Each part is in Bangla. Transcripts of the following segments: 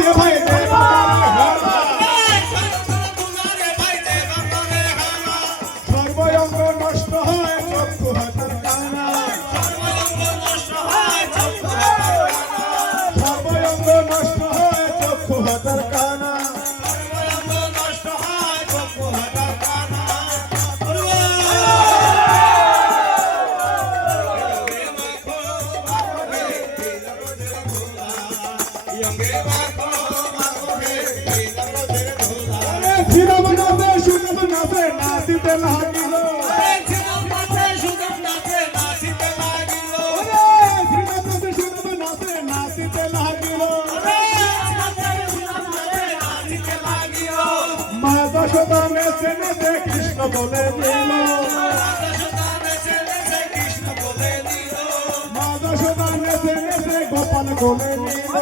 রে ভাই সর্বঙ্গ নষ্ট হয় চক্ষু হাতের কানা সর্বঙ্গ নষ্ট হয় চক্ষু হাতের কানা নাচিতে লাগিল নাচিতে লাগিল মা যশোদা নেচে নেচে কৃষ্ণ বলে দিল মা যশোদা নেচে নেচে গোপাল বলে দিল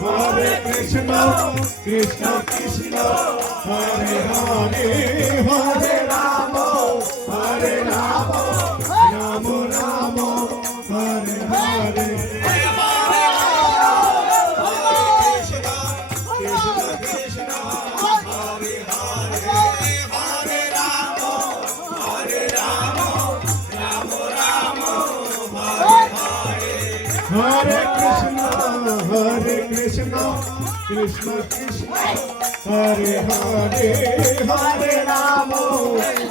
Hare Krishna, Krishna Krishna, Hare Hare, Hare Rama, Hare Rama, Rama Rama, Hare Hare. Hare Krishna, Krishna Krishna, Hare Hare, Hare Rama.